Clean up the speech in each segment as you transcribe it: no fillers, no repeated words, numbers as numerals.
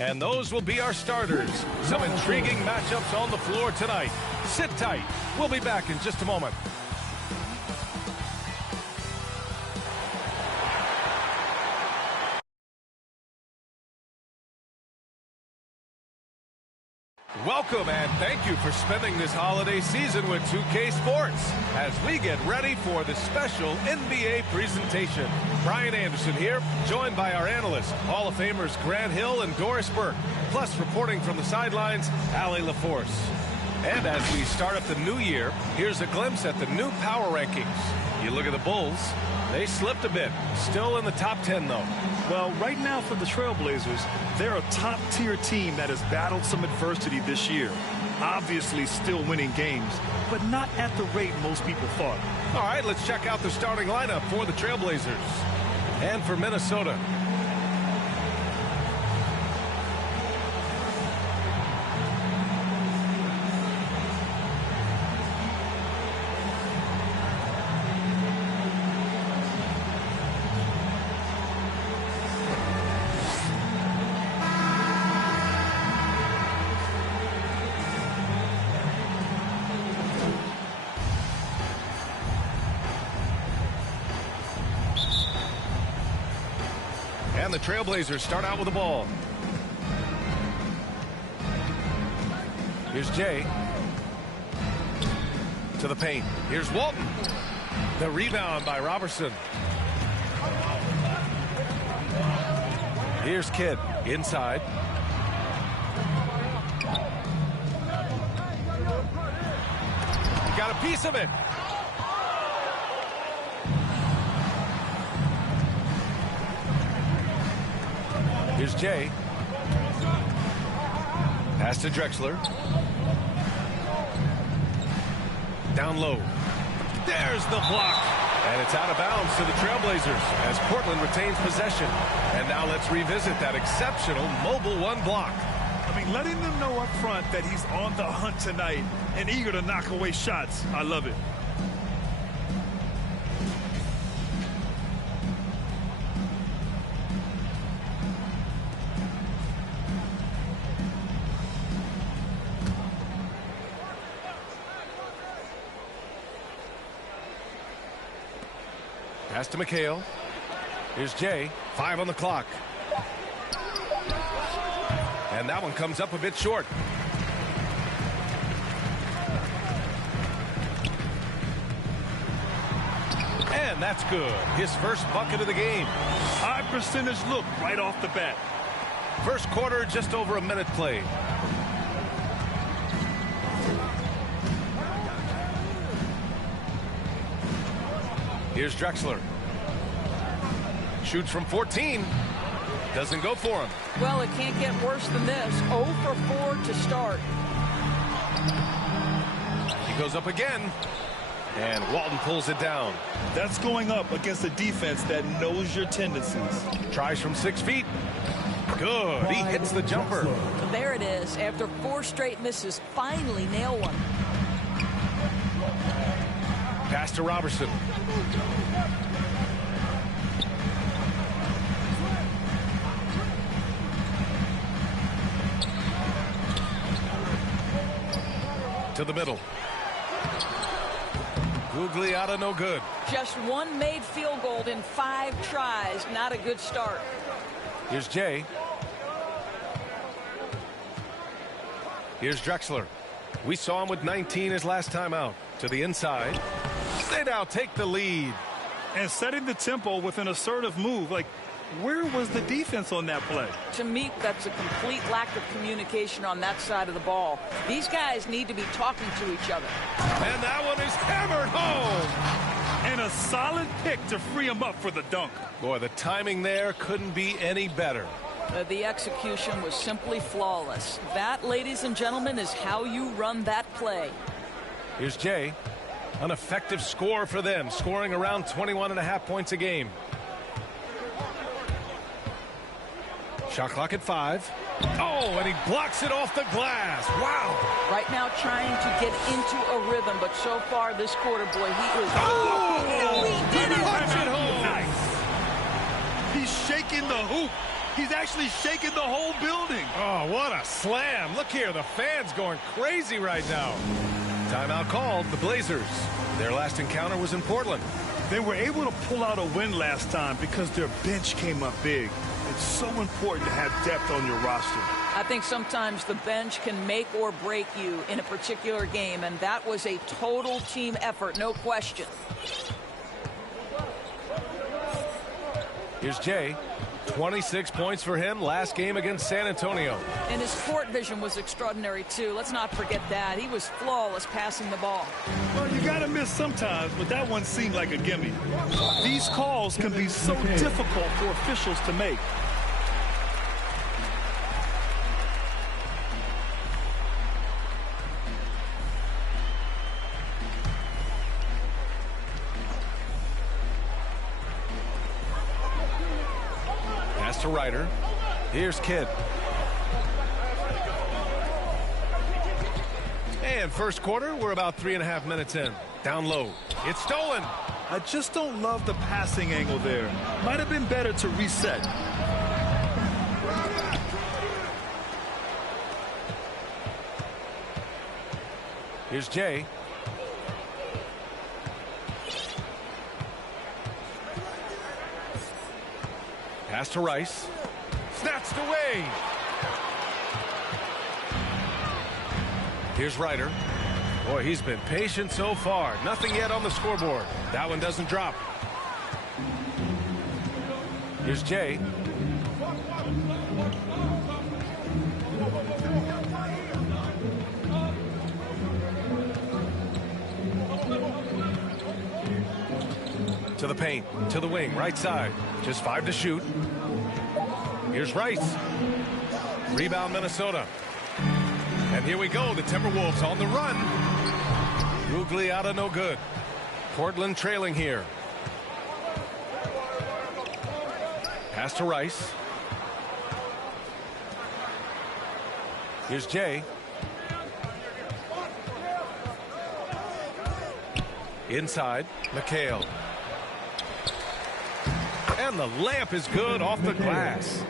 And those will be our starters. Some intriguing matchups on the floor tonight. Sit tight. We'll be back in just a moment. Welcome and thank you for spending this holiday season with 2K Sports as we get ready for the special NBA presentation. Brian Anderson here, joined by our analysts, Hall of Famers Grant Hill and Doris Burke, plus reporting from the sidelines, Allie LaForce. And as we start up the new year, here's a glimpse at the new power rankings. You look at the Bulls, they slipped a bit. Still in the top 10, though. Well, right now for the Trailblazers, they're a top-tier team that has battled some adversity this year. Obviously still winning games, but not at the rate most people thought. All right, let's check out the starting lineup for the Trailblazers. And for Minnesota. And the Trailblazers start out with the ball. Here's Jay. To the paint. Here's Walton. The rebound by Robertson. Here's Kidd. Inside. Got a piece of it. Here's Jay. Pass to Drexler. Down low. There's the block. And it's out of bounds to the Trailblazers as Portland retains possession. And now let's revisit that exceptional mobile one block. I mean, letting them know up front that he's on the hunt tonight and eager to knock away shots. I love it. Pass to McHale. Here's Jay. 5 on the clock. And that one comes up a bit short. And that's good. His first bucket of the game. High percentage look right off the bat. First quarter, just over a minute played. Here's Drexler. Shoots from 14. Doesn't go for him. Well, it can't get worse than this. 0 for 4 to start. He goes up again. And Walton pulls it down. That's going up against a defense that knows your tendencies. Tries from 6 feet. Good. He hits the jumper. There it is. After 4 straight misses, finally nail one. Pass to Robertson. To the middle. Gugliotta, no good. Just one made field goal in 5 tries. Not a good start. Here's Jay. Here's Drexler. We saw him with 19 his last time out. To the inside. They now take the lead. And setting the tempo with an assertive move. Like, Where was the defense on that play? To me, that's a complete lack of communication on that side of the ball. These guys need to be talking to each other. And that one is hammered home. And a solid pick to free him up for the dunk. Boy, the timing there couldn't be any better. The execution was simply flawless. That, ladies and gentlemen, is how you run that play. Here's Jay. An effective score for them, scoring around 21.5 points a game. Shot clock at 5. Oh, and he blocks it off the glass. Wow. Right now trying to get into a rhythm, but so far this quarter, boy, he is... Oh! He did it! Punch it home. Nice. He's shaking the hoop. He's actually shaking the whole building. Oh, what a slam. Look here, the fans going crazy right now. Timeout called, the Blazers. Their last encounter was in Portland. They were able to pull out a win last time because their bench came up big. It's so important to have depth on your roster. I think sometimes the bench can make or break you in a particular game, and that was a total team effort, no question. Here's Jay. 26 points for him last game against San Antonio. And his court vision was extraordinary, too. Let's not forget that. He was flawless passing the ball. Well, you got to miss sometimes, but that one seemed like a gimme. These calls can be so difficult for officials to make. To Ryder. Here's Kidd. And first quarter, we're about 3.5 minutes in. Down low. It's stolen. I just don't love the passing angle there. Might have been better to reset. Here's Jay. Pass to Rice. Snatched away. Here's Ryder. Boy, he's been patient so far. Nothing yet on the scoreboard. That one doesn't drop. Here's Jay. To the paint, to the wing, right side. Just 5 to shoot. Here's Rice. Rebound, Minnesota. And here we go, the Timberwolves on the run. Gugliotta no good. Portland trailing here. Pass to Rice. Here's Jay. Inside, McHale. And the layup is good off the glass.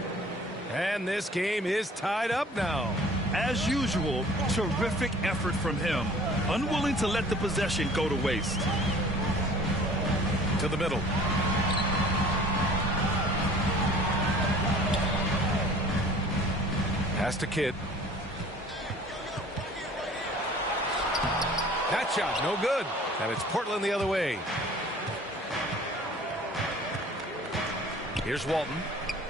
And this game is tied up now. As usual, terrific effort from him. Unwilling to let the possession go to waste. To the middle. Pass to Kidd. That shot, no good. And it's Portland the other way. Here's Walton.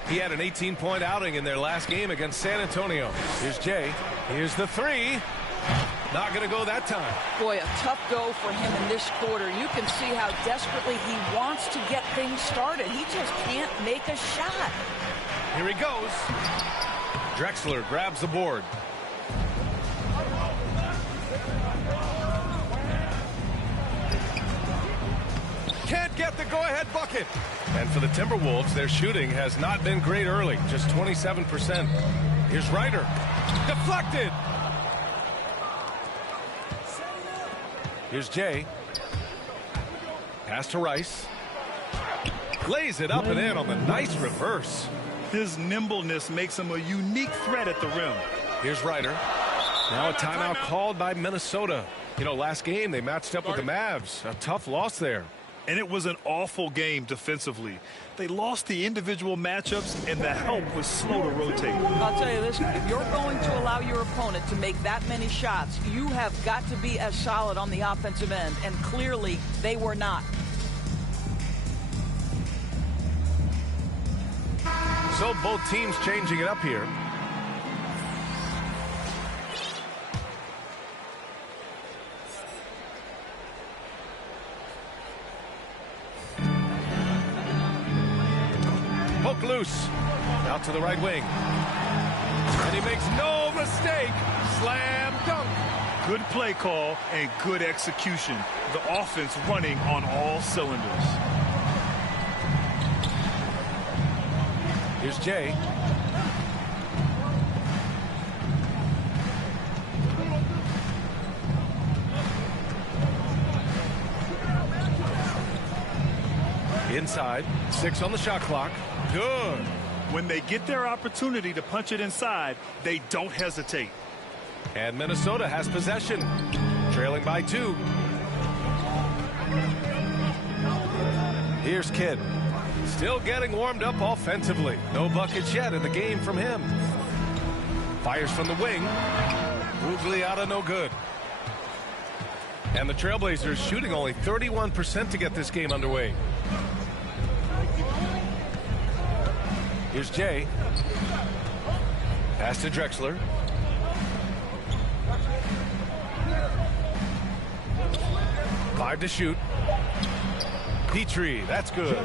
He had an 18-point outing in their last game against San Antonio. Here's Jay. Here's the 3. Not going to go that time. Boy, a tough go for him in this quarter. You can see how desperately he wants to get things started. He just can't make a shot. Here he goes. Drexler grabs the board. Can't get the go-ahead bucket. And for the Timberwolves, their shooting has not been great early, just 27%. Here's Ryder. Deflected. Here's Jay. Pass to Rice. Lays it up and in on the nice reverse. His nimbleness makes him a unique threat at the rim. Here's Ryder. Now a timeout called by Minnesota. You know, last game they matched up with the Mavs. A tough loss there. And it was an awful game defensively. They lost the individual matchups, and the help was slow to rotate. I'll tell you this, if you're going to allow your opponent to make that many shots, you have got to be as solid on the offensive end, and clearly they were not. So both teams changing it up here. Poke loose. Out to the right wing. And he makes no mistake. Slam dunk. Good play call and good execution. The offense running on all cylinders. Here's Jay. Inside. 6 on the shot clock. Good. When they get their opportunity to punch it inside, they don't hesitate. And Minnesota has possession. Trailing by 2. Here's Kidd. Still getting warmed up offensively. No buckets yet in the game from him. Fires from the wing. Gugliotta no good. And the Trailblazers shooting only 31% to get this game underway. Here's Jay. Pass to Drexler. Five to shoot. Petrie, that's good.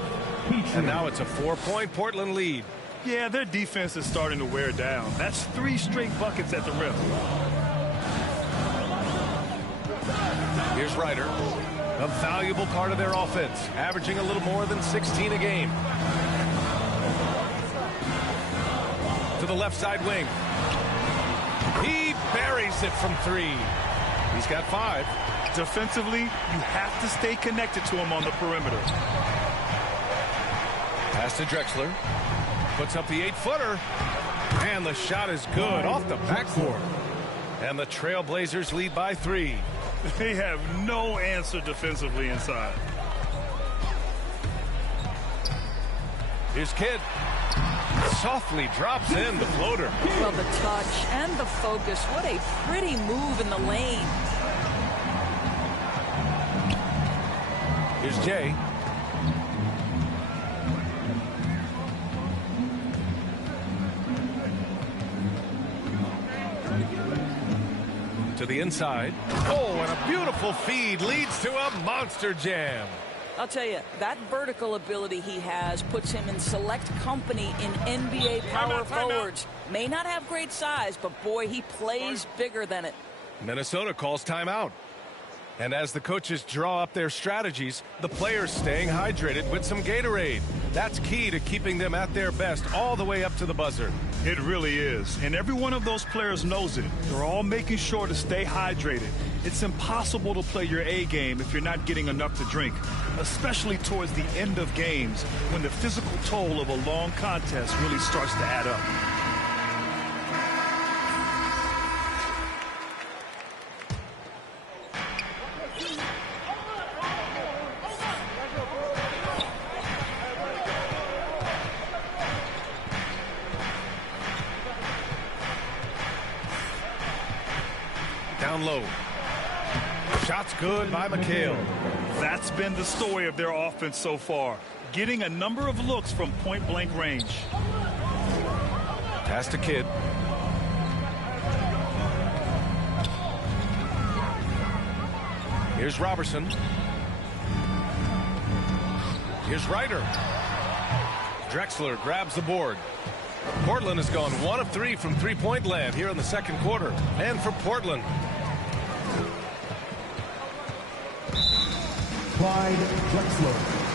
And now it's a 4-point Portland lead. Yeah, their defense is starting to wear down. That's 3 straight buckets at the rim. Here's Ryder. A valuable part of their offense, averaging a little more than 16 a game. To the left side wing. He buries it from 3. He's got 5. Defensively, you have to stay connected to him on the perimeter. Pass to Drexler. Puts up the 8-footer. And the shot is good off the backboard. And the Trailblazers lead by 3. They have no answer defensively inside. Here's Kidd. Softly drops in the floater. Well, the touch and the focus. What a pretty move in the lane. Here's Jay. To the inside. Oh, and a beautiful feed leads to a monster jam. I'll tell you, that vertical ability he has puts him in select company in NBA power forwards. May not have great size, but boy, he plays bigger than it. Minnesota calls timeout. And as the coaches draw up their strategies, the players staying hydrated with some Gatorade. That's key to keeping them at their best all the way up to the buzzer. It really is. And every one of those players knows it. They're all making sure to stay hydrated. It's impossible to play your A game if you're not getting enough to drink, especially towards the end of games when the physical toll of a long contest really starts to add up. Down low. Shot's good by McHale. That's been the story of their offense so far, getting a number of looks from point-blank range. Pass to Kidd. Here's Robertson. Here's Ryder. Drexler grabs the board. Portland has gone 1 of 3 from three-point land here in the second quarter. And for Portland, Clyde Drexler.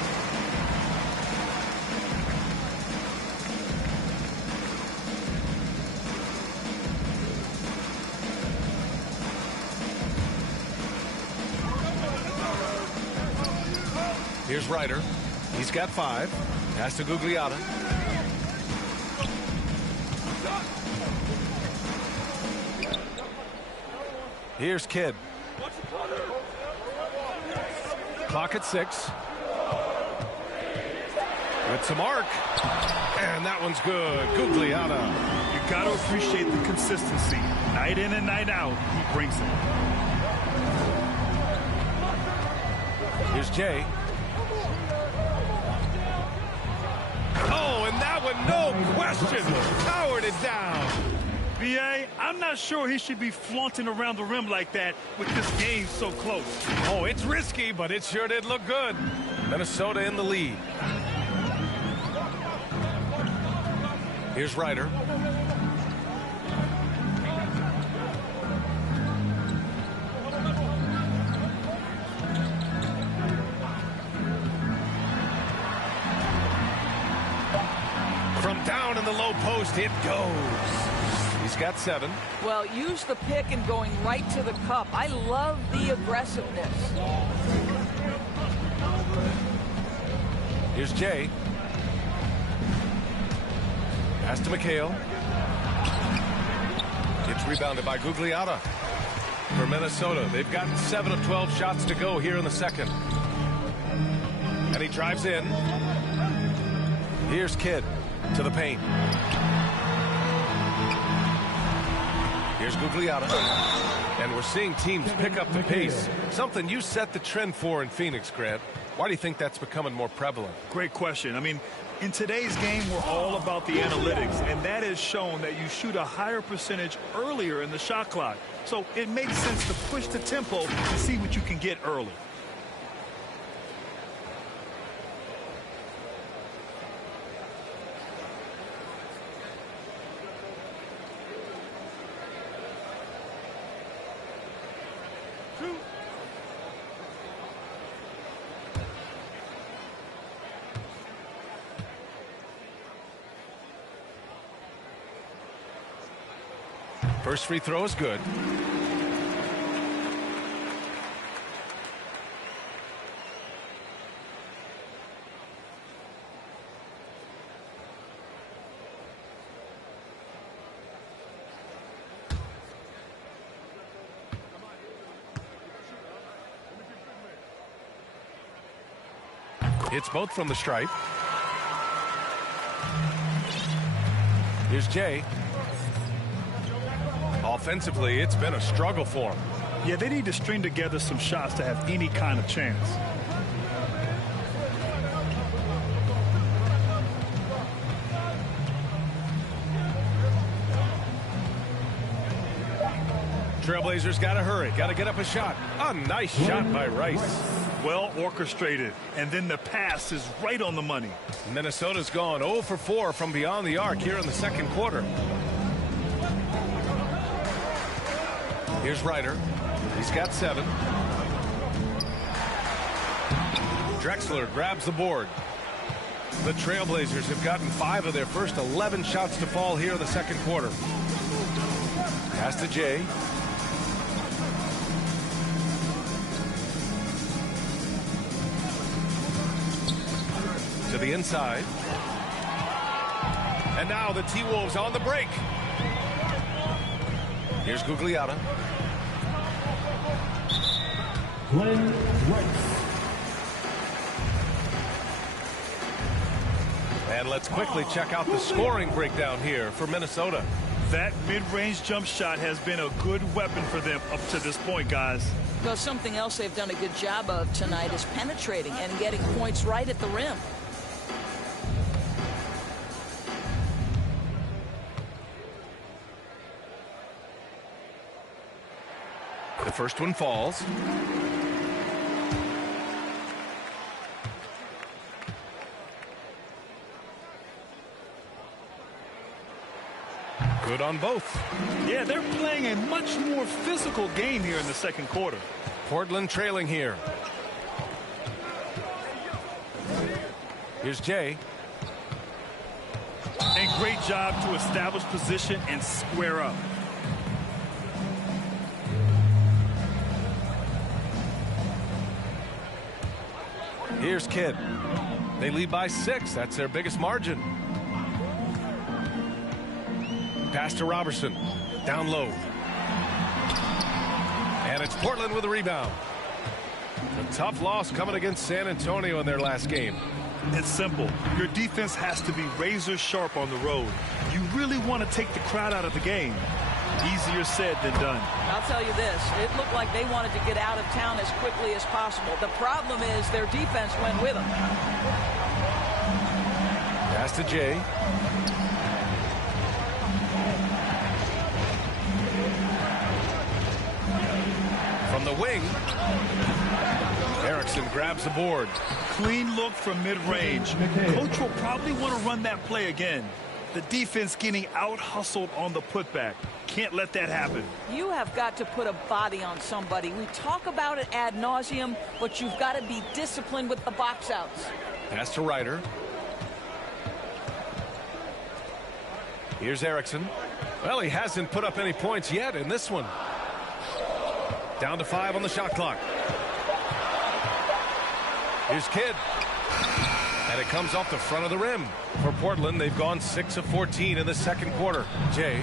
here's Ryder. He's got 5. Pass to Gugliotta. Here's Kidd. Clock at 6. With some arc. And that one's good. Gugliotta. You got to appreciate the consistency. Night in and night out, he brings it. Here's Jay. Oh, and that That one, no question, powered it down. B.A., I'm not sure he should be flaunting around the rim like that with this game so close. Oh, it's risky, but it sure did look good. Minnesota in the lead. Here's Ryder. From down in the low post, it goes. He's got 7. Well, use the pick and going right to the cup. I love the aggressiveness. Here's Jay. Pass to McHale. It's rebounded by Gugliotta. For Minnesota, they've gotten 7 of 12 shots to go here in the second. And he drives in. Here's Kidd to the paint. Here's Gugliotta. And we're seeing teams pick up the pace. Something you set the trend for in Phoenix, Grant. Why do you think that's becoming more prevalent? Great question. I mean, in today's game, we're all about the analytics, and that has shown that you shoot a higher percentage earlier in the shot clock. So it makes sense to push the tempo and see what you can get early. First free throw is good. It's both from the stripe. Here's Jay. Offensively, it's been a struggle for him. Yeah, they need to string together some shots to have any kind of chance. Trailblazers got to hurry, got to get up a shot. A nice shot by Rice. Well orchestrated, and then the pass is right on the money. Minnesota's gone 0 for 4 from beyond the arc here in the second quarter. Here's Ryder. He's got 7. Drexler grabs the board. The Trailblazers have gotten 5 of their first 11 shots to fall here in the second quarter. Pass to Jay. To the inside. And now the T-Wolves on the break. Here's Gugliotta. Glenn Rice. And let's quickly check out the scoring breakdown here for Minnesota. That mid-range jump shot has been a good weapon for them up to this point, guys. Well, something else they've done a good job of tonight is penetrating and getting points right at the rim. The first one falls. Good on both. Yeah, they're playing a much more physical game here in the second quarter. Portland trailing here. Here's Jay. And great job to establish position and square up. Here's Kidd. They lead by 6. That's their biggest margin. Pass to Robertson. Down low. And it's Portland with a rebound. A tough loss coming against San Antonio in their last game. It's simple. Your defense has to be razor sharp on the road. You really want to take the crowd out of the game. Easier said than done. I'll tell you this, it looked like they wanted to get out of town as quickly as possible. The problem is their defense went with them. Pass to Jay. From the wing, Erickson grabs the board. Clean look from mid-range. Coach will probably want to run that play again. The defense getting out-hustled on the putback. Can't let that happen. You have got to put a body on somebody. We talk about it ad nauseum, but you've got to be disciplined with the box outs. Pass to Ryder. Here's Erickson. Well, he hasn't put up any points yet in this one. Down to 5 on the shot clock. Here's Kidd. And it comes off the front of the rim. For Portland, they've gone 6 of 14 in the second quarter. Jay,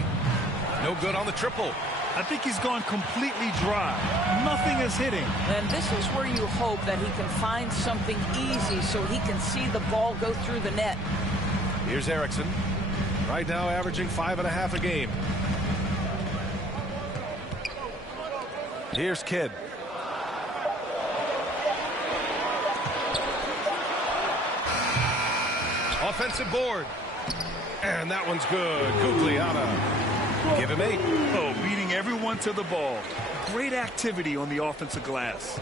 no good on the triple. I think he's gone completely dry. Nothing is hitting. And this is where you hope that he can find something easy so he can see the ball go through the net. Here's Erickson. Right now averaging 5.5 a game. Here's Kidd. Offensive board. And that one's good. Gugliotta. Give him 8. Oh, beating everyone to the ball. Great activity on the offensive glass.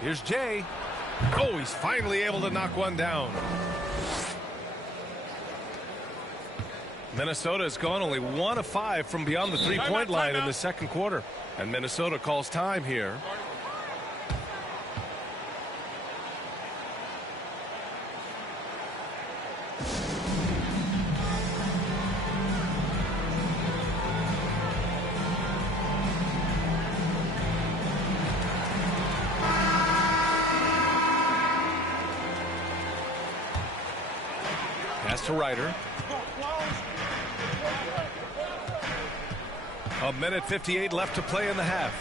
Here's Jay. Oh, he's finally able to knock one down. Minnesota has gone only 1 of 5 from beyond the three-point line in the second quarter. And Minnesota calls time here. Pass to Ryder. A minute 58 left to play in the half.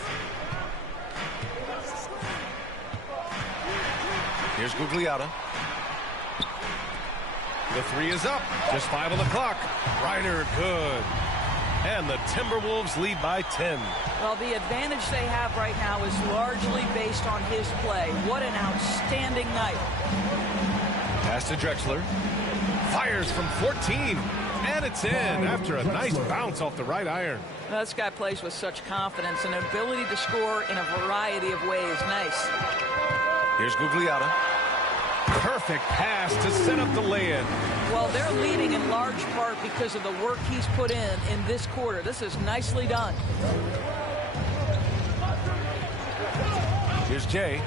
Here's Gugliotta. The 3 is up. Just 5 on the clock. Ryder, good. And the Timberwolves lead by 10. Well, the advantage they have right now is largely based on his play. What an outstanding night. Pass to Drexler. Fires from 14. And it's in after a nice bounce off the right iron. Well, this guy plays with such confidence and ability to score in a variety of ways. Nice. Here's Gugliotta. Perfect pass to set up the lay-in. Well, they're leading in large part because of the work he's put in this quarter. This is nicely done. Here's Jay.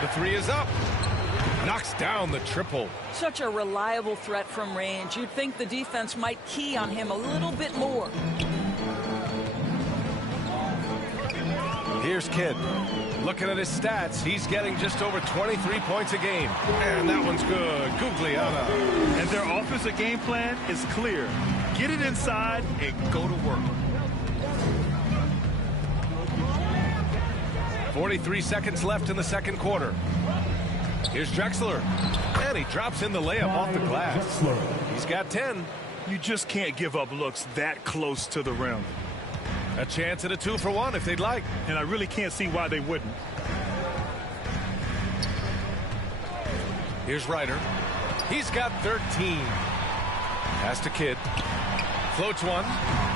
The 3 is up. Knocks down the triple. Such a reliable threat from range. You'd think the defense might key on him a little bit more. Here's Kidd. Looking at his stats, he's getting just over 23 points a game. And that one's good. Gugliotta. And their offensive game plan is clear. Get it inside and go to work. 43 seconds left in the second quarter. Here's Drexler. And he drops in the layup off the glass. He's got 10. You just can't give up looks that close to the rim. A chance at a 2-for-1 if they'd like. And I really can't see why they wouldn't. Here's Ryder. He's got 13. Pass to Kidd. Floats one.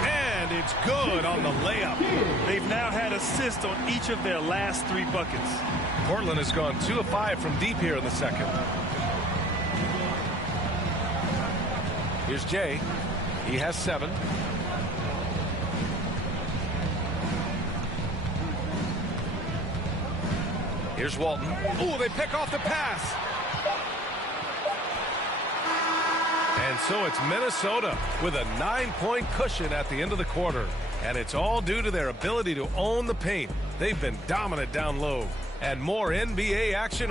And it's good on the layup. They've now had assists on each of their last 3 buckets. Portland has gone 2 of 5 from deep here in the second. Here's Jay. He has 7. Here's Walton. Oh, they pick off the pass. And so it's Minnesota with a 9-point cushion at the end of the quarter. And it's all due to their ability to own the paint. They've been dominant down low. And more NBA action.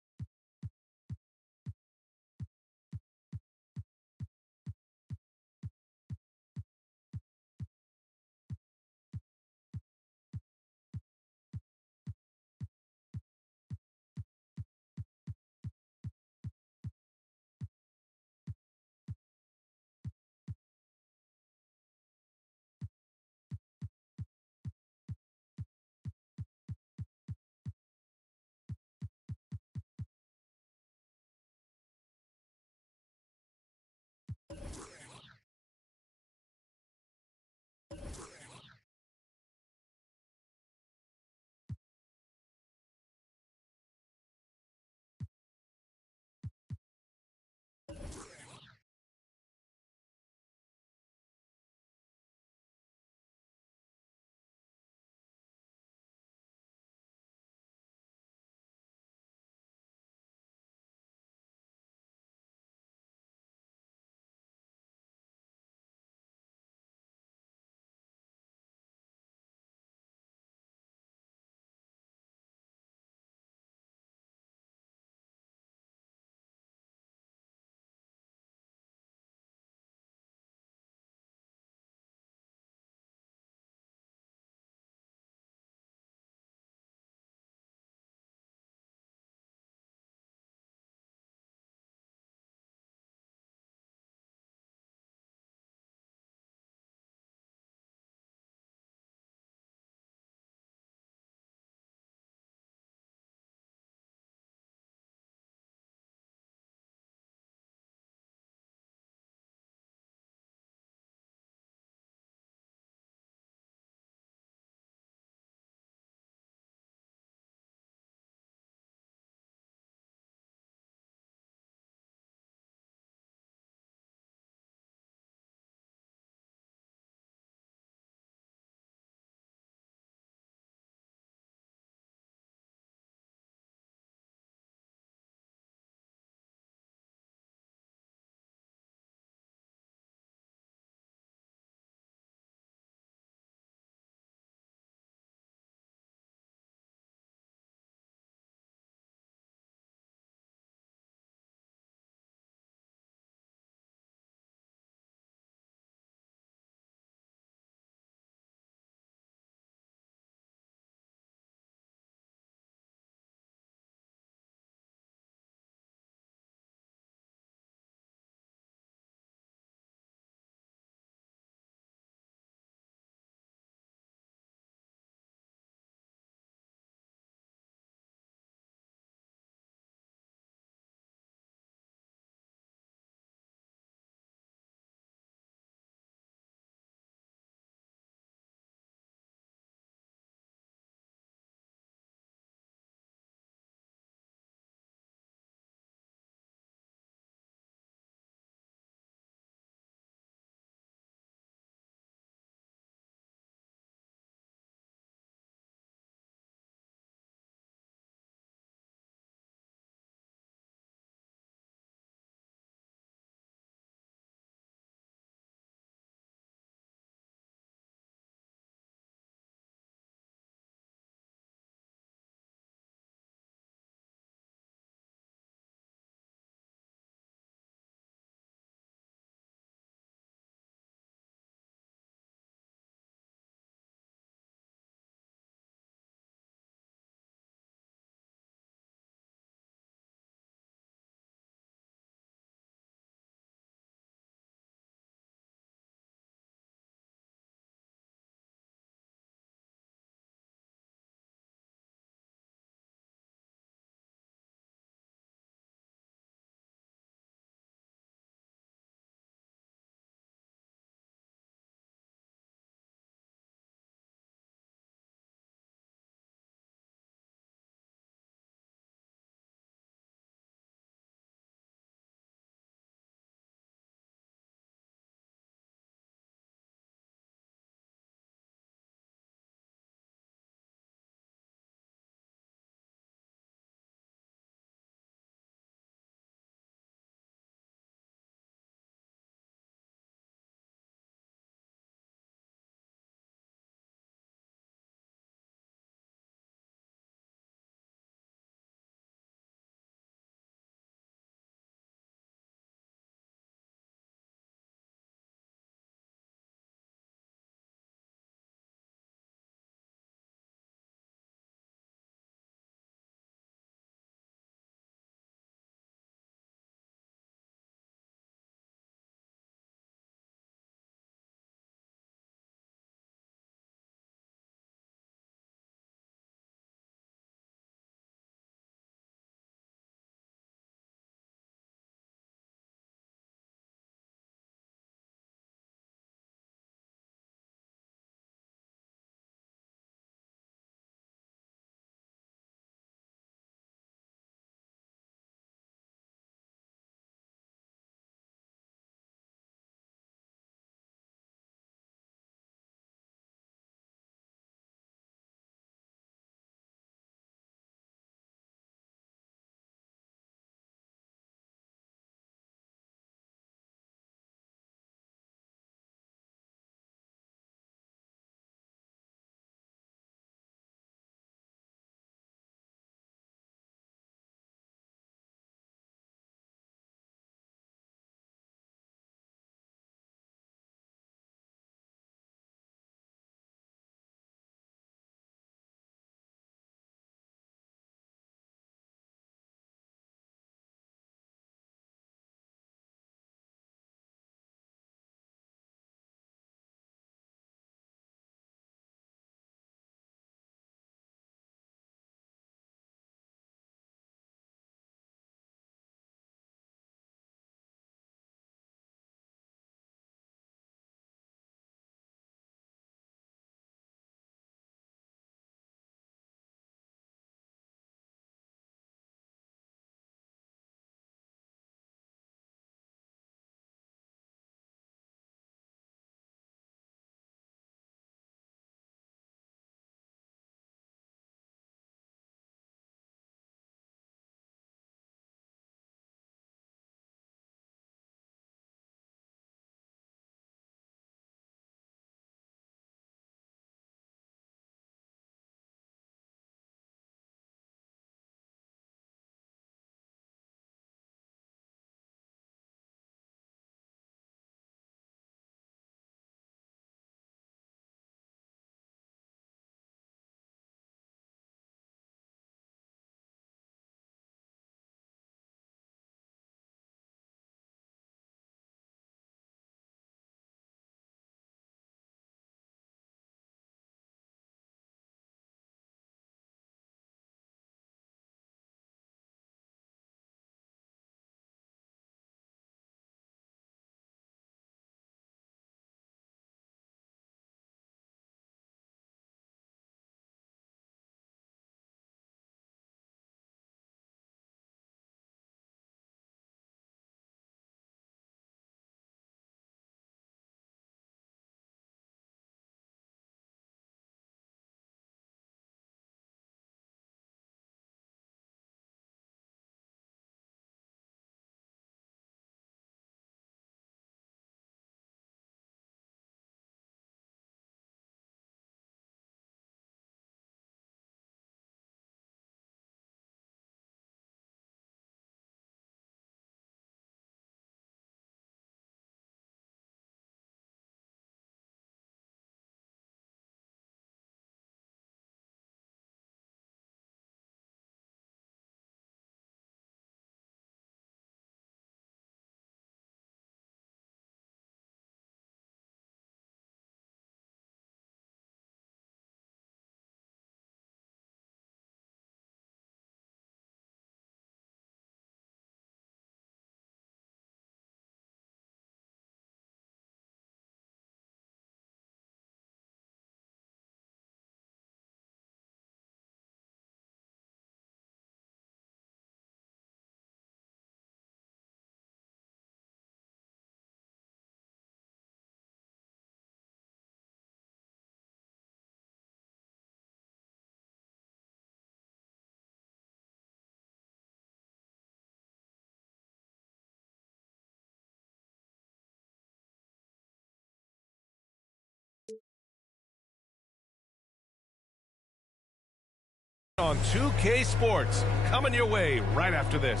On 2K Sports, coming your way right after this.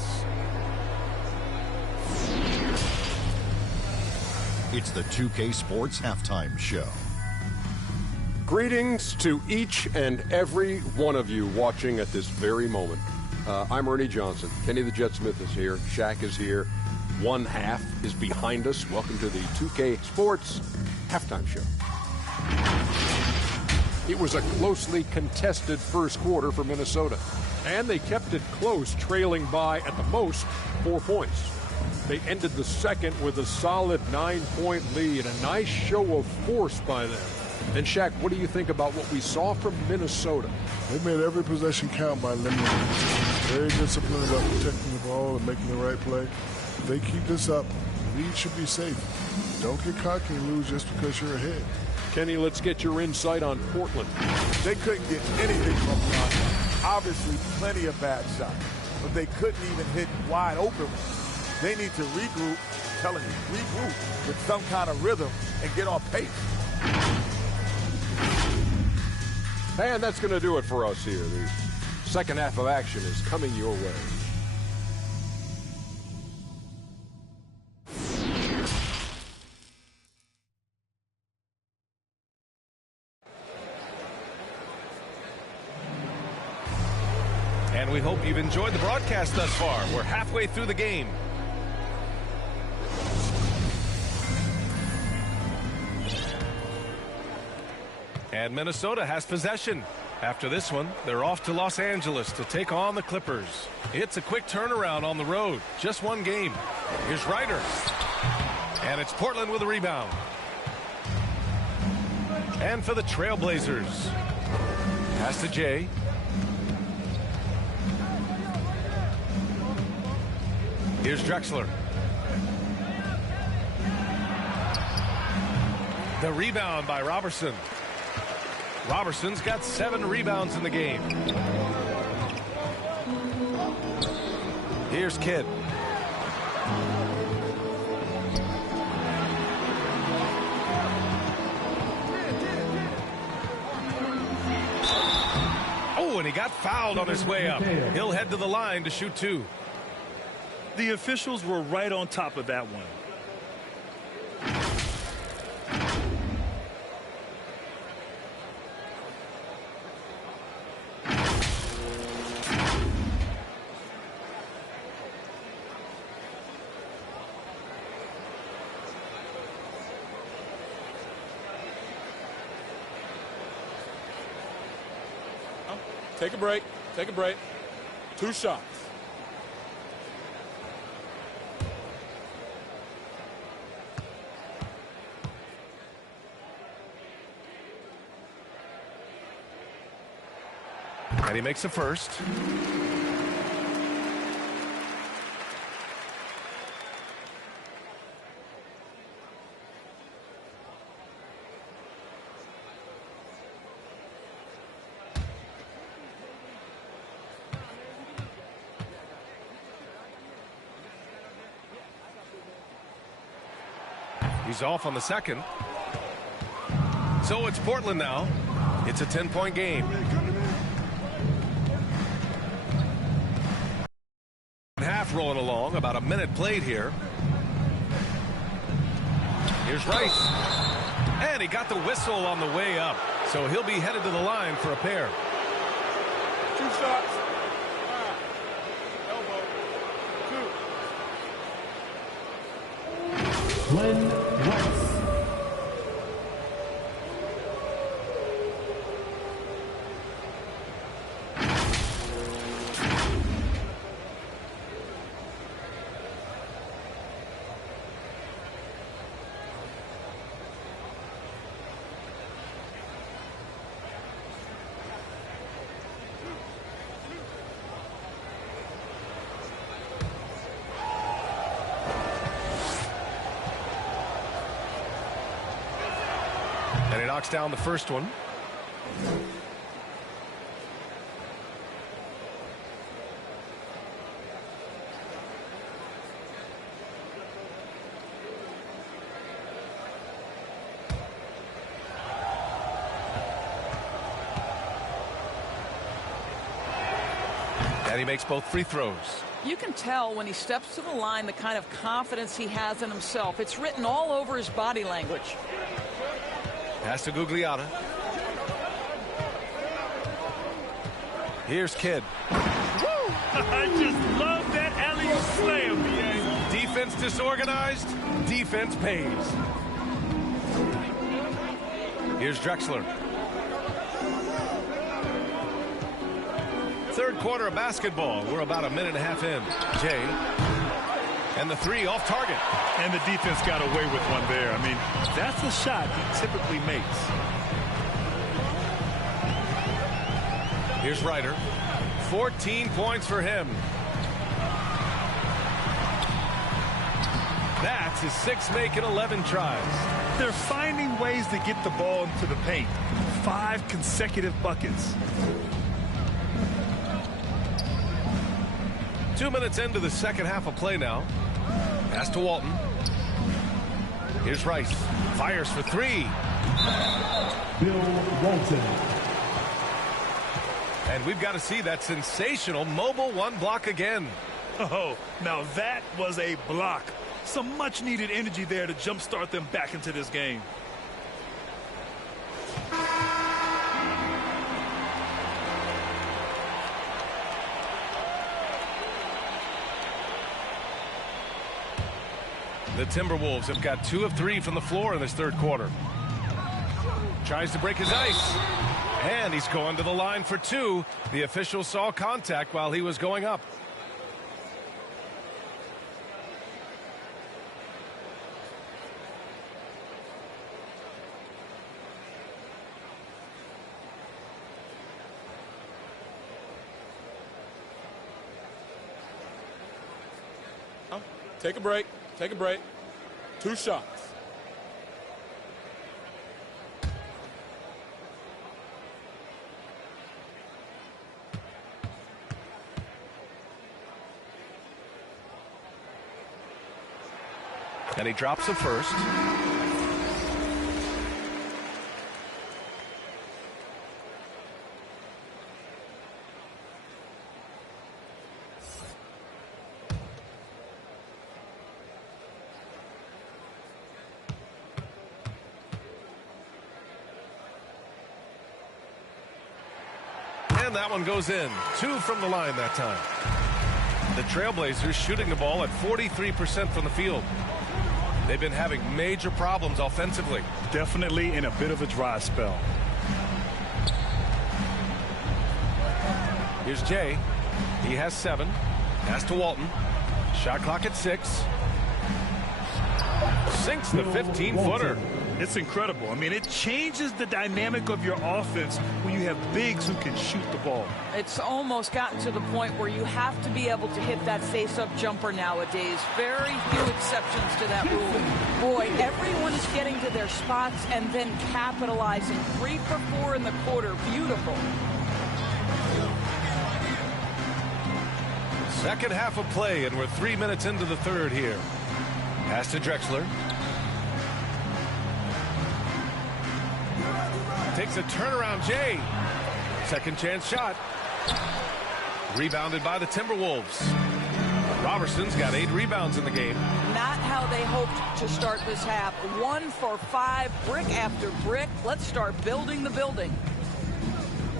It's the 2K Sports Halftime Show. Greetings to each and every one of you watching at this very moment. I'm Ernie Johnson. Kenny the Jet Smith is here. Shaq is here. One half is behind us. Welcome to the 2K Sports Halftime Show. It was a closely contested first quarter for Minnesota, and they kept it close, trailing by, at the most, 4 points. They ended the second with a solid 9-point lead, a nice show of force by them. And Shaq, what do you think about what we saw from Minnesota? They made every possession count by limiting it. Very disciplined about protecting the ball and making the right play. If they keep this up, the lead should be safe. Don't get cocky and lose just because you're ahead. Kenny, let's get your insight on Portland. They couldn't get anything from Bronco. Obviously, plenty of bad shots, but they couldn't even hit wide open ones. They need to regroup, I'm telling you, regroup with some kind of rhythm and get on pace. And that's going to do it for us here. The second half of action is coming your way. And we hope you've enjoyed the broadcast thus far. We're halfway through the game. And Minnesota has possession. After this one, they're off to Los Angeles to take on the Clippers. It's a quick turnaround on the road. Just one game. Here's Ryder. And it's Portland with a rebound. And for the Trailblazers. Pass to Jay. Here's Drexler. The rebound by Robertson. Robertson's got 7 rebounds in the game. Here's Kidd. Oh, and he got fouled on his way up. He'll head to the line to shoot 2. The officials were right on top of that one. Take a break. Take a break. 2 shots. And he makes the first. He's off on the second. So it's Portland now. It's a 10-point game. Half rolling along, about a minute played here. Here's Rice. And he got the whistle on the way up. So he'll be headed to the line for a pair. 2 shots. Elbow. 2. Glenn Rice. And he knocks down the first one. And he makes both free throws. You can tell when he steps to the line the kind of confidence he has in himself. It's written all over his body language. Pass to Gugliotta. Here's Kidd. I just love that alley-oop slam, BA. Defense disorganized, defense pays. Here's Drexler. Third quarter of basketball. We're about a minute and a half in. Jay. And the three off target. And the defense got away with one there. I mean, that's a shot he typically makes. Here's Ryder. 14 points for him. That's his 6th make in 11 tries. They're finding ways to get the ball into the paint. 5 consecutive buckets. 2 minutes into the second half of play now. Pass to Walton. Here's Rice. Fires for 3. Bill Walton. And we've got to see that sensational mobile one block again. Oh, now that was a block. Some much needed energy there to jumpstart them back into this game. The Timberwolves have got 2 of 3 from the floor in this third quarter. Tries to break his ice. And he's going to the line for 2. The official saw contact while he was going up. Take a break. Take a break. 2 shots. And he drops the first. And that one goes in. 2 from the line that time. The Trailblazers shooting the ball at 43% from the field. They've been having major problems offensively. Definitely in a bit of a dry spell. Here's Jay. He has 7. Pass to Walton. Shot clock at 6. Sinks the 15-footer. It's incredible. I mean, it changes the dynamic of your offense when you have bigs who can shoot the ball. It's almost gotten to the point where you have to be able to hit that face-up jumper nowadays. Very few exceptions to that rule. Boy, everyone is getting to their spots and then capitalizing. 3 for 4 in the quarter. Beautiful. Second half of play, and we're 3 minutes into the third here. Pass to Drexler. Takes a turnaround, Jay. Second chance shot. Rebounded by the Timberwolves. Robertson's got 8 rebounds in the game. Not how they hoped to start this half. 1 for 5, brick after brick. Let's start building the building.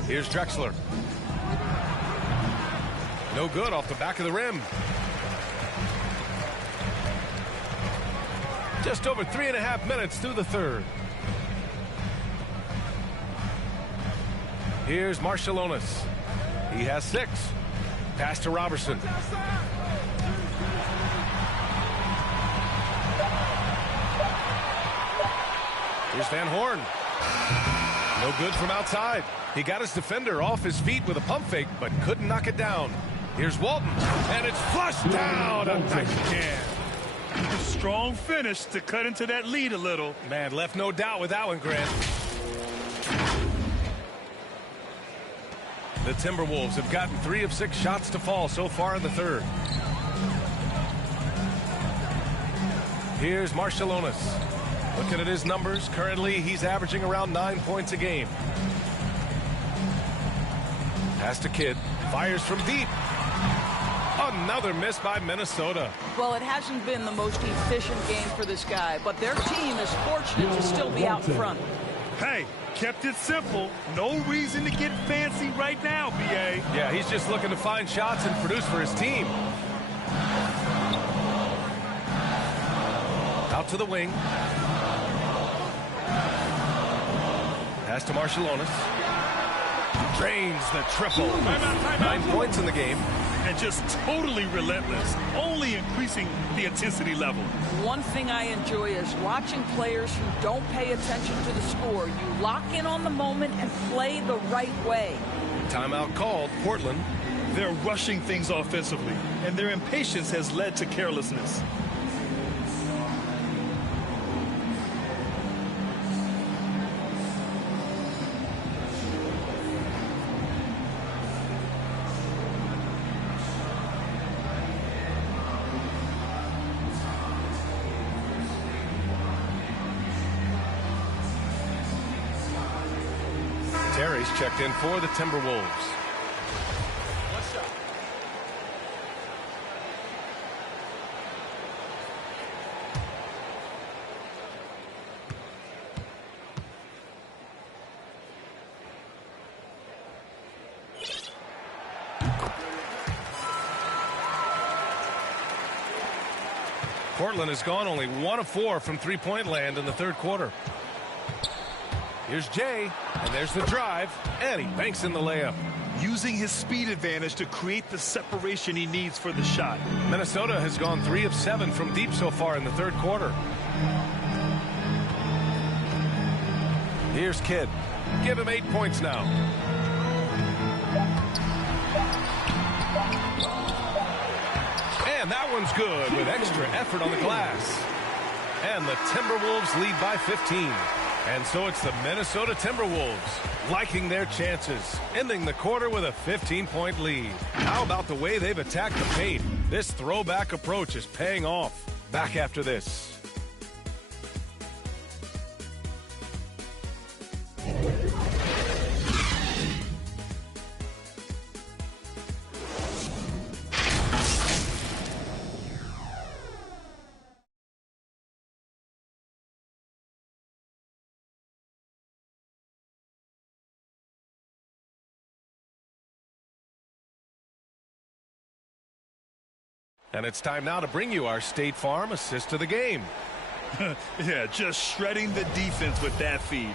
Here's Drexler. No good off the back of the rim. Just over 3.5 minutes through the third. Here's Marciulionis. He has 6. Pass to Robertson. Here's Van Horn. No good from outside. He got his defender off his feet with a pump fake, but couldn't knock it down. Here's Walton, and it's flushed down. A nice jam. Strong finish to cut into that lead a little. Man, left no doubt with that one, Grant. The Timberwolves have gotten 3 of 6 shots to fall so far in the third. Here's Marciulionis. Looking at his numbers, currently he's averaging around 9 points a game. Pass to Kidd. Fires from deep. Another miss by Minnesota. Well, it hasn't been the most efficient game for this guy, but their team is fortunate to still be out front. Hey, kept it simple. No reason to get fancy right now, B.A. Yeah, he's just looking to find shots and produce for his team. Out to the wing. Pass to Marciulionis. Drains the triple. 9 points in the game. And just totally relentless, only increasing the intensity level. One thing I enjoy is watching players who don't pay attention to the score. You lock in on the moment and play the right way. Timeout called. Portland. They're rushing things offensively, and their impatience has led to carelessness. Terry's checked in for the Timberwolves. Portland has gone only 1 of 4 from three-point land in the third quarter. Here's Jay, and there's the drive, and he banks in the layup. Using his speed advantage to create the separation he needs for the shot. Minnesota has gone 3 of 7 from deep so far in the third quarter. Here's Kidd. Give him 8 points now. And that one's good with extra effort on the glass. And the Timberwolves lead by 15. And so it's the Minnesota Timberwolves liking their chances, ending the quarter with a 15-point lead. How about the way they've attacked the paint? This throwback approach is paying off. Back after this. And it's time now to bring you our State Farm assist to the game. Yeah, just shredding the defense with that feed.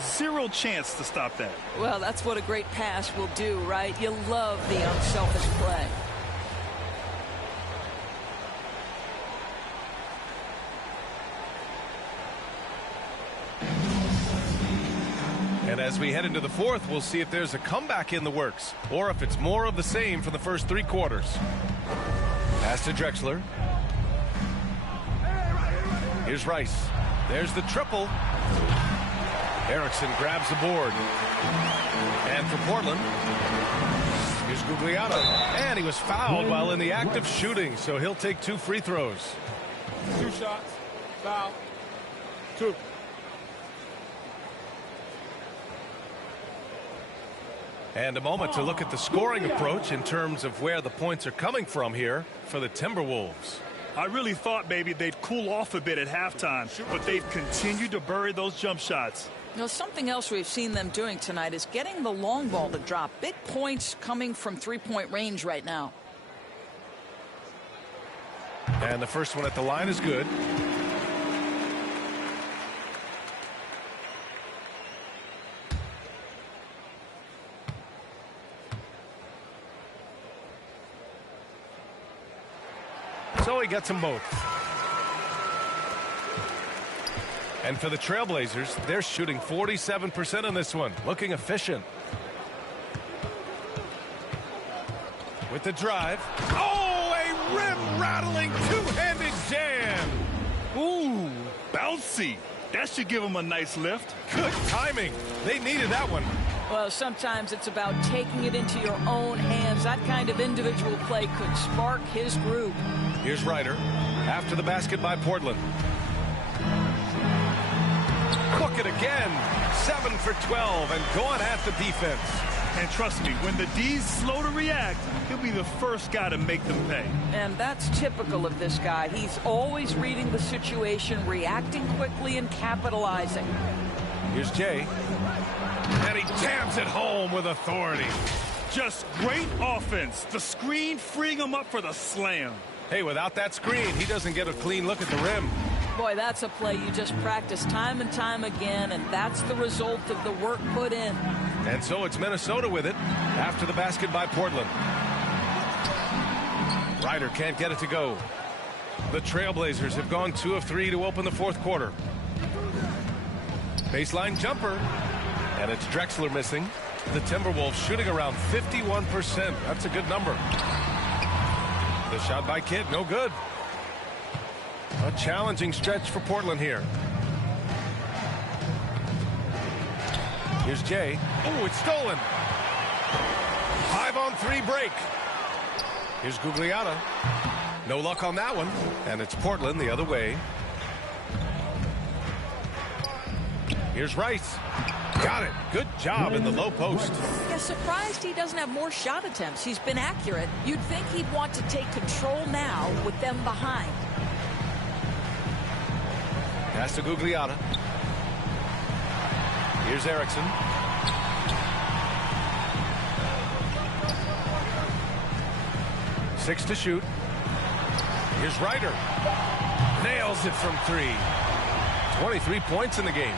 Zero chance to stop that. Well, that's what a great pass will do, right? You love the unselfish play. And as we head into the fourth, we'll see if there's a comeback in the works or if it's more of the same for the first 3 quarters. Pass to Drexler. Here's Rice. There's the triple. Erickson grabs the board. And for Portland, here's Gugliotta. And he was fouled while in the act of shooting, so he'll take 2 free throws. 2 shots. Foul. 2. And a moment to look at the scoring approach in terms of where the points are coming from here for the Timberwolves. I really thought maybe they'd cool off a bit at halftime, but they've continued to bury those jump shots. You know, something else we've seen them doing tonight is getting the long ball to drop. Big points coming from three-point range right now. And the first one at the line is good. So he gets them both. And for the Trailblazers, they're shooting 47% on this one, looking efficient. With the drive. Oh, a rim-rattling two-handed jam. Ooh, bouncy. That should give them a nice lift. Good timing. They needed that one. Well, sometimes it's about taking it into your own hands. That kind of individual play could spark his group. Here's Ryder after the basket by Portland. Cook it again. 7 for 12 and going at the defense. And trust me, when the D's slow to react, he'll be the first guy to make them pay. And that's typical of this guy. He's always reading the situation, reacting quickly, and capitalizing. Here's Jay. And he jams it home with authority. Just great offense. The screen freeing him up for the slam. Hey, without that screen, he doesn't get a clean look at the rim. Boy, that's a play you just practice time and time again, and that's the result of the work put in. And so it's Minnesota with it after the basket by Portland. Ryder can't get it to go. The Trailblazers have gone 2 of 3 to open the fourth quarter. Baseline jumper, and it's Drexler missing. The Timberwolves shooting around 51%. That's a good number. The shot by Kidd, no good. A challenging stretch for Portland here. Here's Jay. Oh, it's stolen. 5-on-3 break. Here's Gugliotta. No luck on that one. And it's Portland the other way. Here's Rice. Got it. Good job in the low post. Yeah, surprised he doesn't have more shot attempts. He's been accurate. You'd think he'd want to take control now with them behind. Pass to Gugliotta. Here's Erickson. Six to shoot. Here's Ryder. Nails it from 3. 23 points in the game.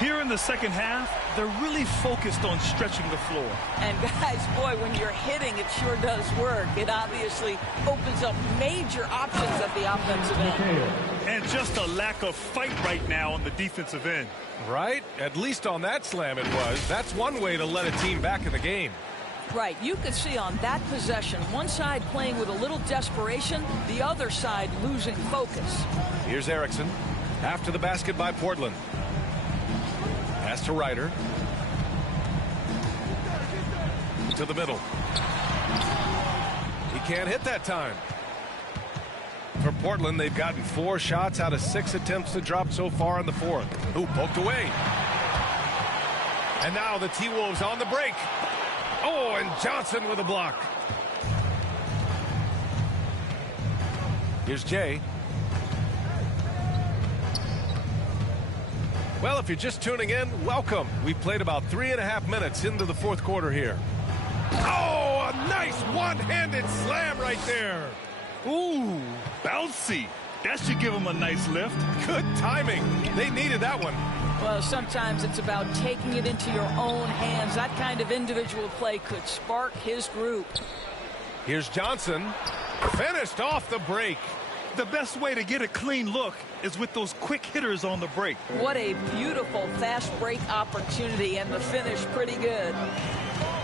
Here in the second half, they're really focused on stretching the floor. And guys, boy, when you're hitting, it sure does work. It obviously opens up major options at the offensive end. And just a lack of fight right now on the defensive end. Right? At least on that slam it was. That's one way to let a team back in the game. Right. You could see on that possession, one side playing with a little desperation, the other side losing focus. Here's Erickson. After the basket by Portland. Pass to Ryder. To the middle. He can't hit that time. For Portland, they've gotten 4 shots out of 6 attempts to drop so far in the fourth. Ooh, poked away. And now the T-Wolves on the break. Oh, and Johnson with a block. Here's Jay. Well, if you're just tuning in, welcome. We've played about 3.5 minutes into the fourth quarter here. Oh, a nice one-handed slam right there. Ooh, bouncy. That should give him a nice lift. Good timing. They needed that one. Well, sometimes it's about taking it into your own hands. That kind of individual play could spark his group. Here's Johnson. Finished off the break. The best way to get a clean look is with those quick hitters on the break. What a beautiful fast break opportunity, and the finish pretty good.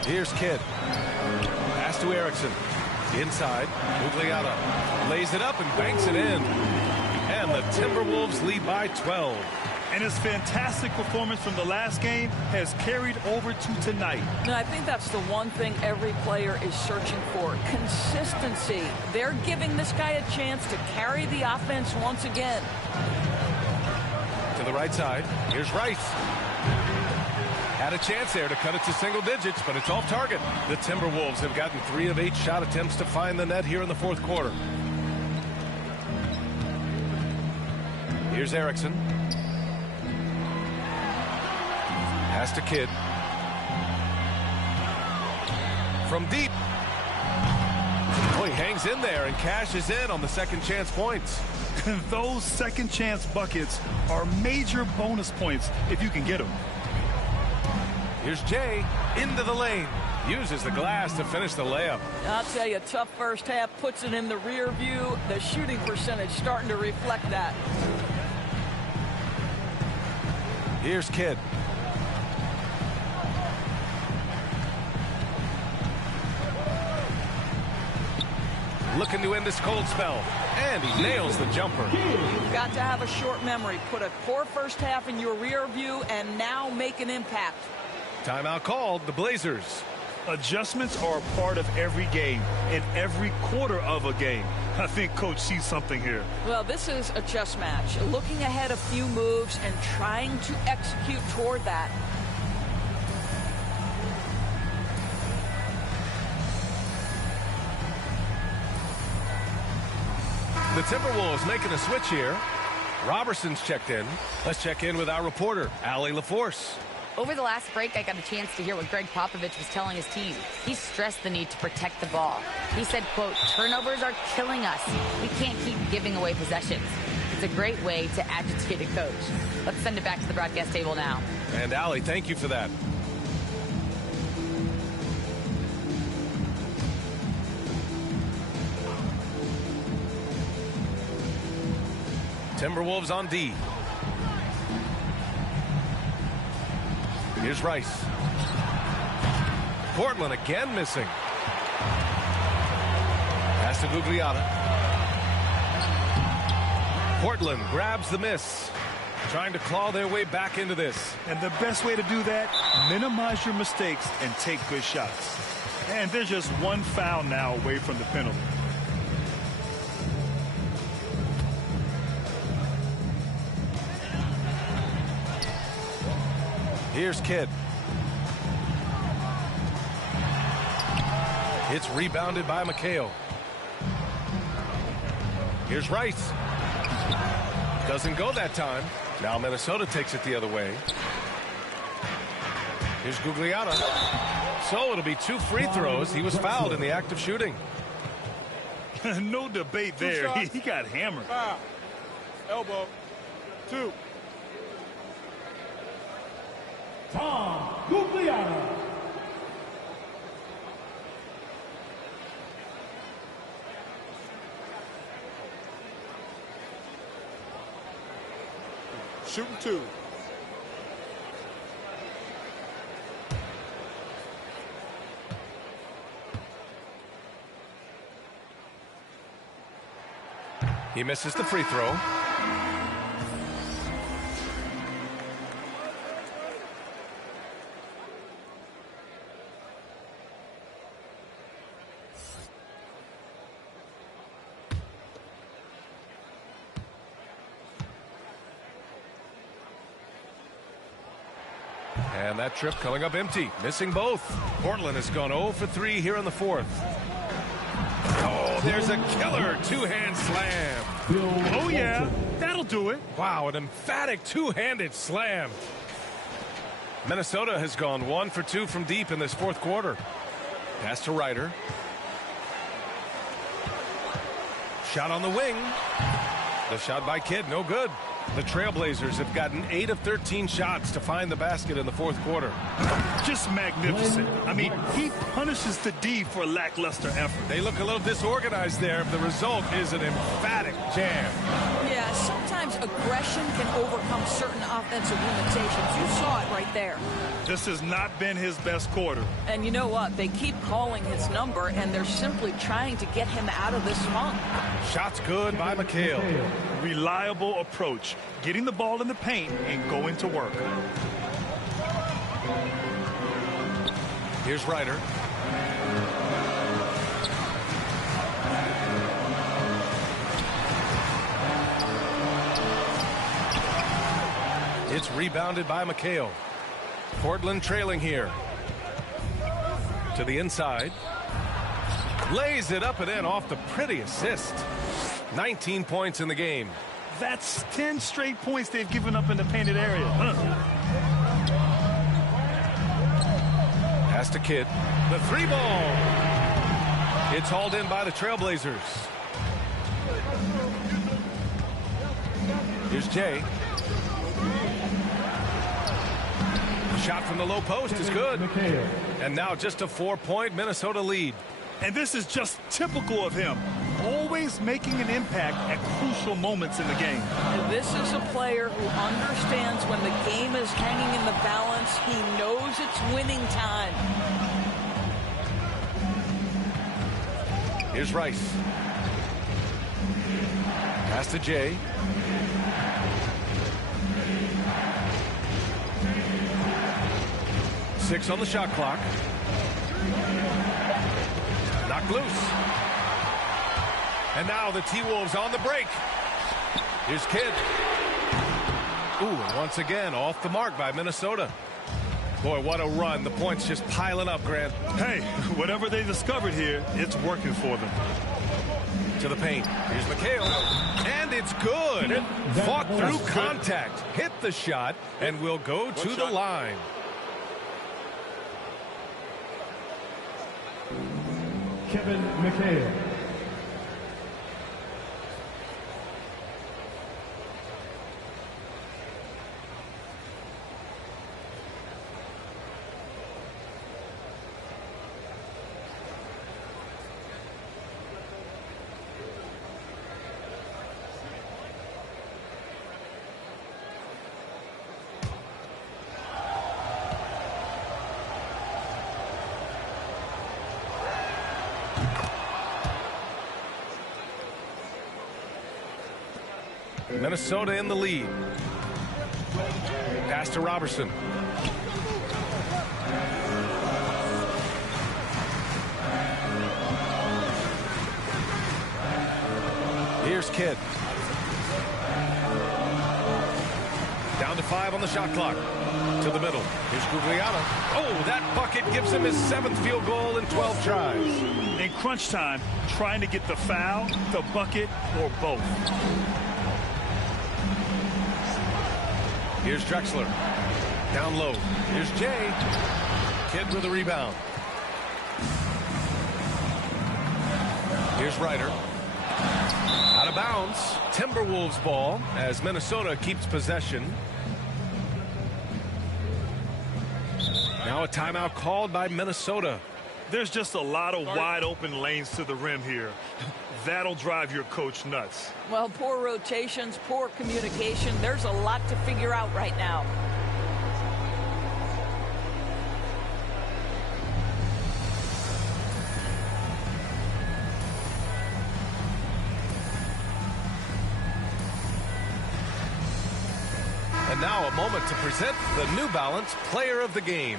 Here's Kidd. Pass to Erickson. Inside, Gugliotta lays it up and banks it in. And the Timberwolves lead by 12. And his fantastic performance from the last game has carried over to tonight. And I think that's the one thing every player is searching for, consistency. They're giving this guy a chance to carry the offense once again. To the right side, here's Rice. Had a chance there to cut it to single digits, but it's off target. The Timberwolves have gotten 3 of 8 shot attempts to find the net here in the fourth quarter. Here's Erickson. Pass to Kidd. From deep. Boy, he hangs in there and cashes in on the second chance points. Those second chance buckets are major bonus points if you can get them. Here's Jay into the lane. Uses the glass to finish the layup. I'll tell you, tough first half, puts it in the rear view. The shooting percentage starting to reflect that. Here's Kidd. Looking to end this cold spell. And he nails the jumper. You've got to have a short memory. Put a poor first half in your rear view and now make an impact. Timeout called, the Blazers. Adjustments are a part of every game, in every quarter of a game. I think Coach sees something here. Well, this is a chess match. Looking ahead a few moves and trying to execute toward that. The Timberwolves making a switch here. Roberson's checked in. Let's check in with our reporter, Allie LaForce. Over the last break, I got a chance to hear what Greg Popovich was telling his team. He stressed the need to protect the ball. He said, quote, "Turnovers are killing us. We can't keep giving away possessions." It's a great way to agitate a coach. Let's send it back to the broadcast table now. And Allie, thank you for that. Timberwolves on D. Here's Rice. Portland again missing. Pass to Gugliotta. Portland grabs the miss. Trying to claw their way back into this. And the best way to do that, minimize your mistakes and take good shots. And there's just one foul now away from the penalty. Here's Kidd. It's rebounded by McHale. Here's Rice. Doesn't go that time. Now Minnesota takes it the other way. Here's Gugliotta. So it'll be 2 free throws. He was fouled in the act of shooting. No debate there. He got hammered. Foul. Elbow. 2. Tom Gugliotta. Shooting 2. He misses the free throw. And that trip coming up empty, missing both. Portland has gone 0 for 3 here in the 4th. Oh, there's a killer 2-hand slam. Oh, yeah, that'll do it. Wow, an emphatic 2-handed slam. Minnesota has gone 1 for 2 from deep in this 4th quarter. Pass to Ryder. Shot on the wing. The shot by Kidd, no good. The Trailblazers have gotten 8 of 13 shots to find the basket in the 4th quarter. Just magnificent. I mean, he punishes the D for lackluster effort. They look a little disorganized there. The result is an emphatic jam. Yeah, sometimes aggression can overcome certain offensive limitations. You saw it right there. This has not been his best quarter. And you know what? They keep calling his number, and they're simply trying to get him out of this funk. Shots good by McHale. Reliable approach. Getting the ball in the paint and going to work. Here's Ryder. It's rebounded by McHale. Portland trailing here. To the inside. Lays it up and in off the pretty assist. 19 points in the game. That's 10 straight points they've given up in the painted area. Pass to Kidd. The 3-ball. It's hauled in by the Trailblazers. Here's Jay. The shot from the low post is good. And now just a 4-point Minnesota lead. And this is just typical of him. Always making an impact at crucial moments in the game. And this is a player who understands when the game is hanging in the balance. He knows it's winning time. Here's Rice. Pass to Jay. Six on the shot clock. Knocked loose. And now the T-Wolves on the break. Here's Kidd. Ooh, and once again off the mark by Minnesota. Boy, what a run. The points just piling up, Grant. Hey, whatever they discovered here, it's working for them. To the paint. Here's McHale. And it's good. Fought through contact. Hit the shot and will go to the line. Kevin McHale. Minnesota in the lead. Pass to Robertson. Here's Kidd. Down to 5 on the shot clock. To the middle. Here's Gugliotta. Oh, that bucket gives him his 7th field goal in 12 tries. In crunch time, trying to get the foul, the bucket, or both. Here's Drexler. Down low. Here's Jay. Kidd with a rebound. Here's Ryder. Out of bounds. Timberwolves ball as Minnesota keeps possession. Now a timeout called by Minnesota. There's just a lot of wide open lanes to the rim here. That'll drive your coach nuts. Well, poor rotations, poor communication. There's a lot to figure out right now. And now a moment to present the New Balance Player of the Game.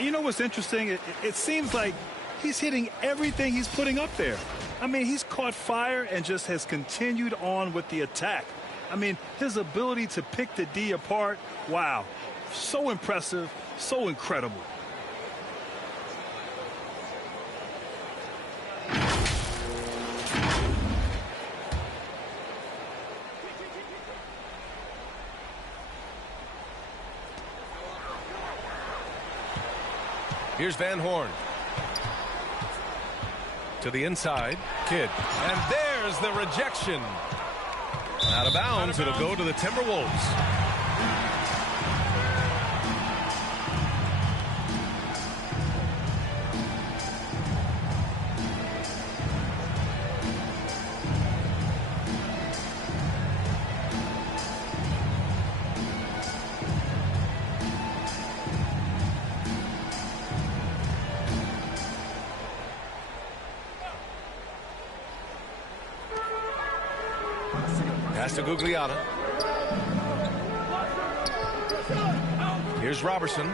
You know what's interesting? It seems like he's hitting everything he's putting up there. I mean, he's caught fire and just has continued on with the attack. I mean, his ability to pick the D apart, wow, so impressive, so incredible. Here's Van Horn. To the inside, Kidd. And there's the rejection. Out of bounds, it'll go to the Timberwolves. Pass to Gugliotta. Here's Robertson.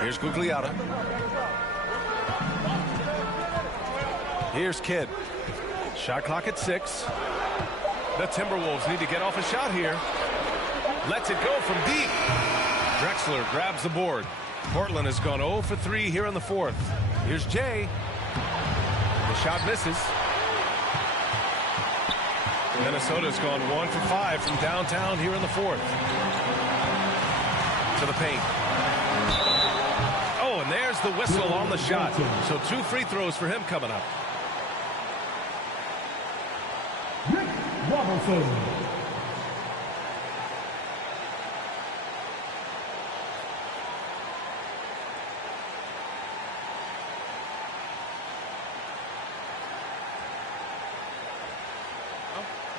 Here's Gugliotta. Here's Kidd. Shot clock at 6. The Timberwolves need to get off a shot here. Lets it go from deep. Drexler grabs the board. Portland has gone 0 for 3 here in the 4th. Here's Jay. The shot misses. Minnesota's gone 1 for 5 from downtown here in the 4th. To the paint. Oh, and there's the whistle on the shot. So 2 free throws for him coming up. Rick Robertson.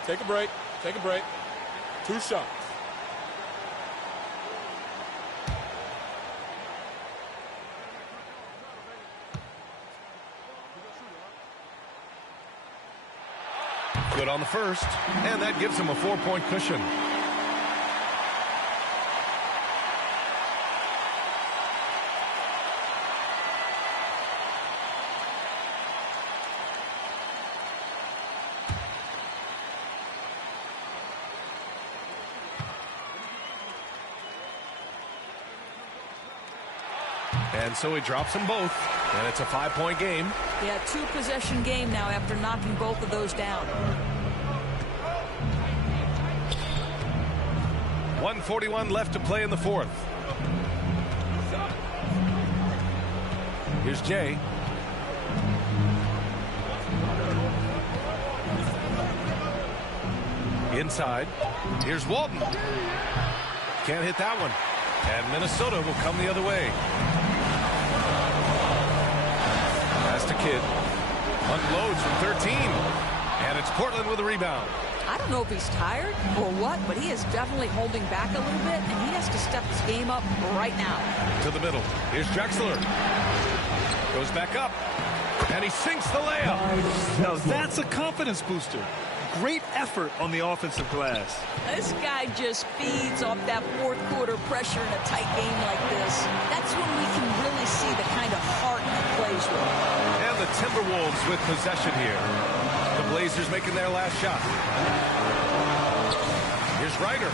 Take a break. Take a break. 2 shots. Good on the first, and that gives him a 4-point cushion. And so he drops them both, and it's a 5-point game. Yeah, 2-possession game now after knocking both of those down. 1:41 left to play in the fourth. Here's Jay. Inside. Here's Walton. Can't hit that one. And Minnesota will come the other way. Pass to Kidd. Unloads from 13. And it's Portland with a rebound. I don't know if he's tired or what, but he is definitely holding back a little bit, and he has to step his game up right now. To the middle. Here's Drexler. Goes back up. And he sinks the layup. Now that's a confidence booster. Great effort on the offensive glass. This guy just feeds off that fourth quarter pressure in a tight game like this. That's when we can really see the kind of heart he plays with. And the Timberwolves with possession here. The Blazers making their last shot. Here's Ryder.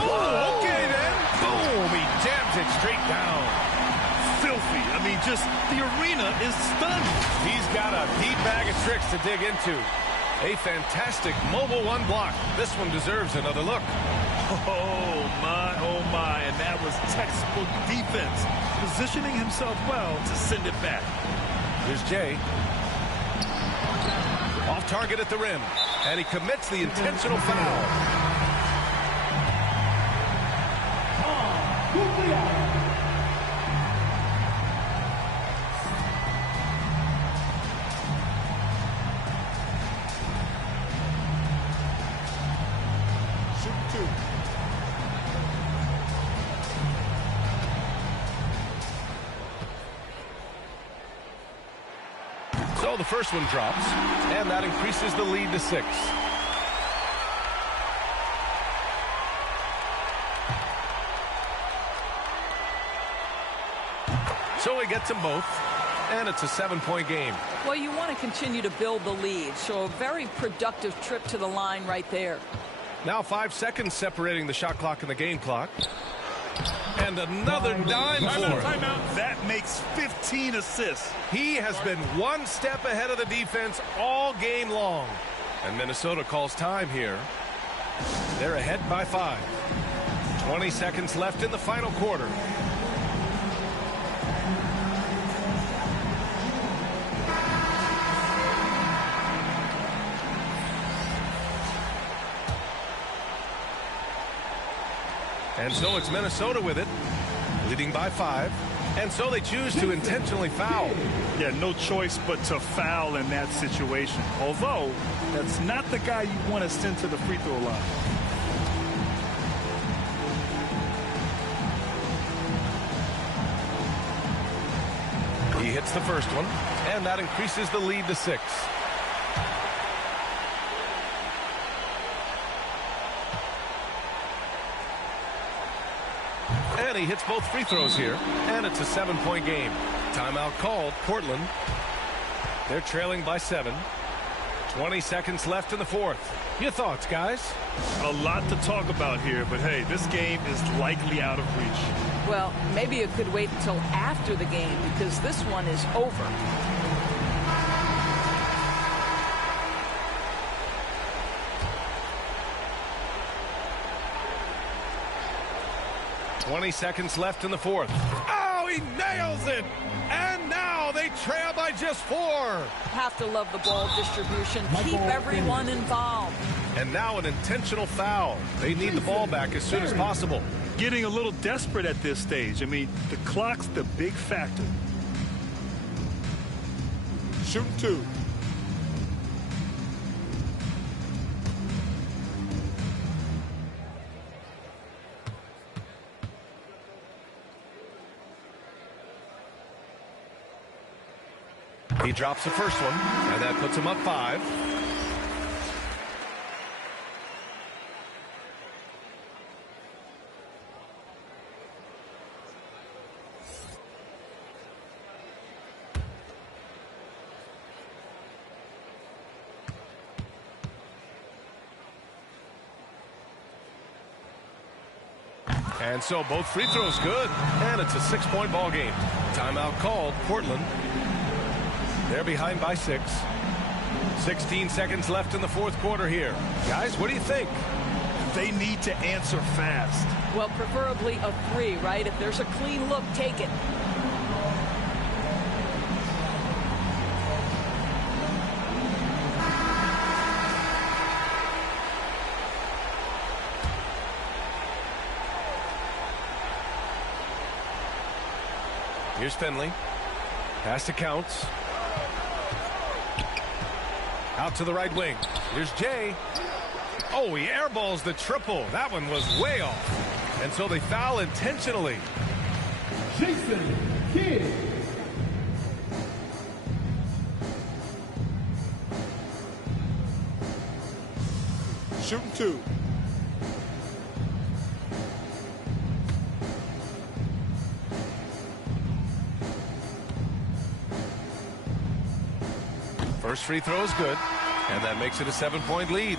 Oh, okay then. Boom, he jams it straight down. Filthy. I mean, just the arena is stunned. He's got a deep bag of tricks to dig into. A fantastic mobile one block. This one deserves another look. Oh my, and that was textbook defense. Positioning himself well to send it back. Here's Jay. Off target at the rim. And he commits the intentional foul. So the first one drops, and that increases the lead to 6. So he gets them both, and it's a 7-point game. Well, you want to continue to build the lead, so a very productive trip to the line right there. Now 5 seconds separating the shot clock and the game clock. And another dime for him. That makes 15 assists. He has been one step ahead of the defense all game long. And Minnesota calls time here. They're ahead by 5. 20 seconds left in the final quarter. And so it's Minnesota with it, leading by 5. And so they choose to intentionally foul. Yeah, no choice but to foul in that situation. Although, that's not the guy you want to send to the free throw line. He hits the first one, and that increases the lead to 6. And he hits both free throws here, and it's a 7-point game. Timeout called, Portland. They're trailing by 7. 20 seconds left in the fourth. Your thoughts, guys? A lot to talk about here, but hey, this game is likely out of reach. Well, maybe it could wait until after the game because this one is over. $20 seconds left in the fourth. Oh, he nails it! And now they trail by just 4. Have to love the ball distribution. Keep everyone involved. And now an intentional foul. They need the ball back as soon as possible. Getting a little desperate at this stage. I mean, the clock's the big factor. Shooting 2. He drops the first one, and that puts him up 5. And so both free throws good, and it's a 6-point ball game. Timeout called, Portland. They're behind by 6. 16 seconds left in the fourth quarter here. Guys, what do you think? They need to answer fast. Well, preferably a 3, right? If there's a clean look, take it. Here's Finley. Pass to Counts. Out to the right wing. Here's Jay. Oh, he airballs the triple. That one was way off. And so they foul intentionally. Jason Kidd. Shooting 2. First free throw is good, and that makes it a 7-point lead.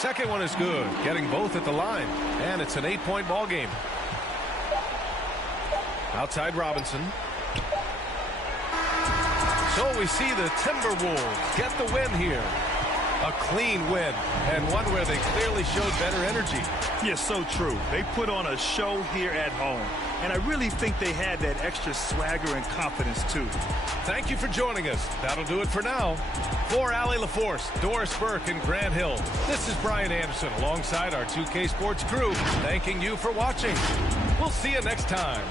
Second one is good, getting both at the line, and it's an 8-point ball game. Outside Robinson. So we see the Timberwolves get the win here. A clean win, and one where they clearly showed better energy. Yeah, so true. They put on a show here at home, and I really think they had that extra swagger and confidence, too. Thank you for joining us. That'll do it for now. For Allie LaForce, Doris Burke, and Grant Hill, this is Brian Anderson alongside our 2K Sports crew, thanking you for watching. We'll see you next time.